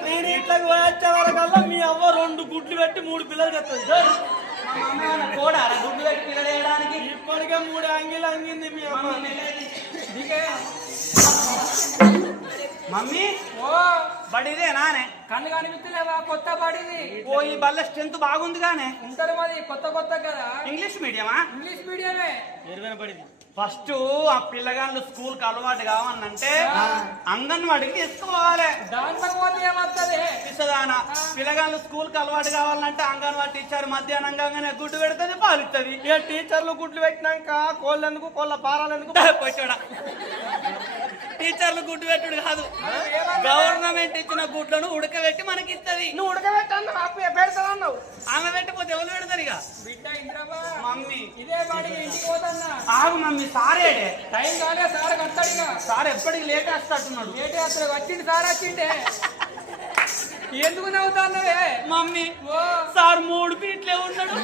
ట్రీట్లకు వచ్చే వరకల్లా మీ అవ్వ 2 గుడ్లు పెట్టి 3 పిల్లలు తెస్తుంది. కూడా గుడ్లు పెట్టి పిల్లలు వేయడానికి ఇప్పటికే 3 అంగిలు అంగింది మీ అమ్మ. మమ్మీ ఓ బడిదే నానే కన్ను కనిపిస్తలేవా? కొత్త బడిది. ఓ ఈ బల్ల స్ట్రెంత్ బాగుంది గానే ఉంటది మరి కొత్త కదా. ఇంగ్లీష్ మీడియమా? ఇంగ్లీష్ మీడియమే. ఎరువైన బడిది. ఫస్ట్ ఆ పిల్లగాళ్ళు స్కూల్ కి అలవాటు కావాలంటే అంగన్వాడికి తీసుకోవాలి. దాంట్లో పోతే ఏమవుతుంది? పిసదానా పిల్లగాళ్ళు స్కూల్ కి అలవాటు కావాలంటే అంగన్వాడి టీచర్ మధ్యాహ్నం కాగానే గుడ్డు పెడుతుంది, పాలుతుంది. ఇక టీచర్లు గుడ్లు పెట్టినాక కోళ్ళెందుకు, కోళ్ళ పారాలు ఎందుకు? పోయిడా టీచర్లు గుడ్డు పెట్టుడు కాదు, గవర్నమెంట్ ఇచ్చిన గుడ్లను ఉడకబెట్టి మనకి ఇస్తుంది. నువ్వు ఉడకబెట్టి పెడతావు. ఆమె పెట్టిపోతే ఎవరు పెడతారు? ఇక బిడ్డ ఇంద్రబా మమ్మీ ఇదే బాడీ ఇంటికి పోతున్నా. ఆగు మమ్మీ, సారేడే టైం కాలే. సార్ కట్టాడు. సార్ ఎప్పటికి లేట్ వస్తున్నట్టున్నాడు. లేట్ అసలు వచ్చింది. సార్ వచ్చిండే. ఎందుకు నవ్వుతాన్నవే మమ్మీ? ఓ సార్ 3 ఫీట్లే ఉన్నాడు.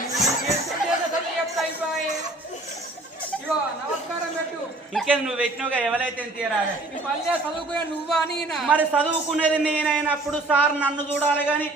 ఇగో నమస్కారం పెట్టు. ఇంకేం నువ్వు పెట్టినవుగా, ఎవరైతే తీరాలి. పల్లె చదువుకునే నువ్వా? అని మరి చదువుకునేది నేనైనప్పుడు సార్ నన్ను చూడాలి గాని